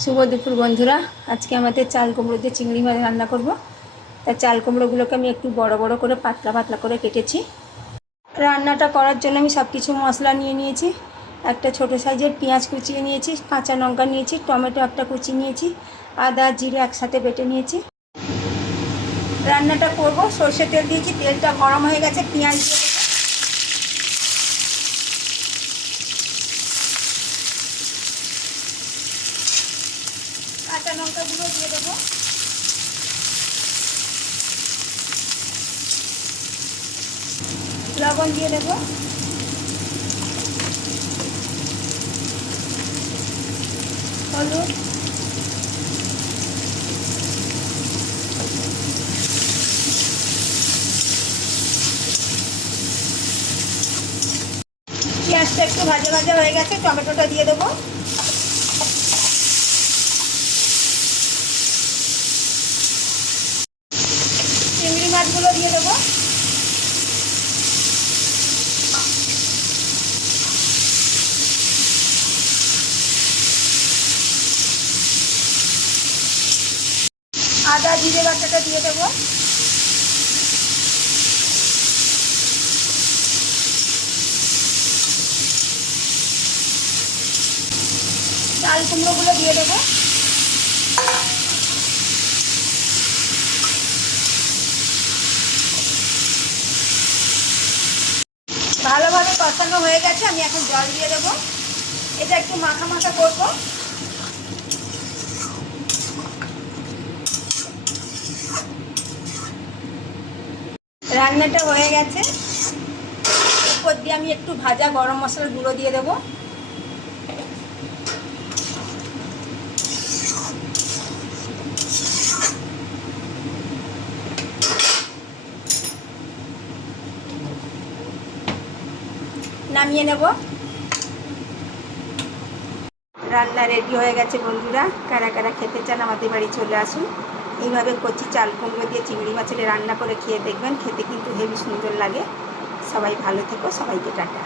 শুভ দুপুর বন্ধুরা। আজকে আমাদের চাল কুমড়ো দিয়ে চিংড়ি মাছ রান্না করব। তাই চাল কুমড়োগুলোকে আমি একটু বড় বড় করে পাতলা পাতলা করে কেটেছি। রান্নাটা করার জন্য আমি সব কিছু মশলা নিয়ে নিয়েছি। একটা ছোটো সাইজের পেঁয়াজ কুচিয়ে নিয়েছি, কাঁচা লঙ্কা নিয়েছি, টমেটো একটা কুচি নিয়েছি, আদা জিরে একসাথে বেটে নিয়েছি। রান্নাটা করব, সর্ষে তেল দিয়েছি, তেলটা গরম হয়ে গেছে, পেঁয়াজ দিয়ে দেবো। কাঁচা লঙ্কাগুলো দিয়ে দেবো। লবণ দিয়ে দেবো। হলুদ, পেঁয়াজটা একটু ভাজা ভাজা হয়ে গেছে, টমেটোটা দিয়ে দেবো। চিংড়ি মাছগুলো দিয়ে দেবো। আদা জিরে বাটাটা দিয়ে দেবো। চাল কুমড়োগুলো দিয়ে দেবো। ভালোভাবে কষানো হয়ে গেছে, আমি এখন জল দিয়ে দেবো। এটা একটু মাখা মাখা করবো। রান্নাটা হয়ে গেছে। উপর দিয়ে আমি একটু ভাজা গরম মশলার গুঁড়ো দিয়ে দেবো। নামিয়ে নেব। রান্না রেডি হয়ে গেছে বন্ধুরা। কারা কারা খেতে চান আমাদের বাড়ি চলে আসুন। এইভাবে কচি চাল কুমড়ো দিয়ে চিংড়ি মাছের রান্না করে খেয়ে দেখবেন, খেতে কিন্তু হেবি সুন্দর লাগে। সবাই ভালো থেকো, সবাইকে টাটা।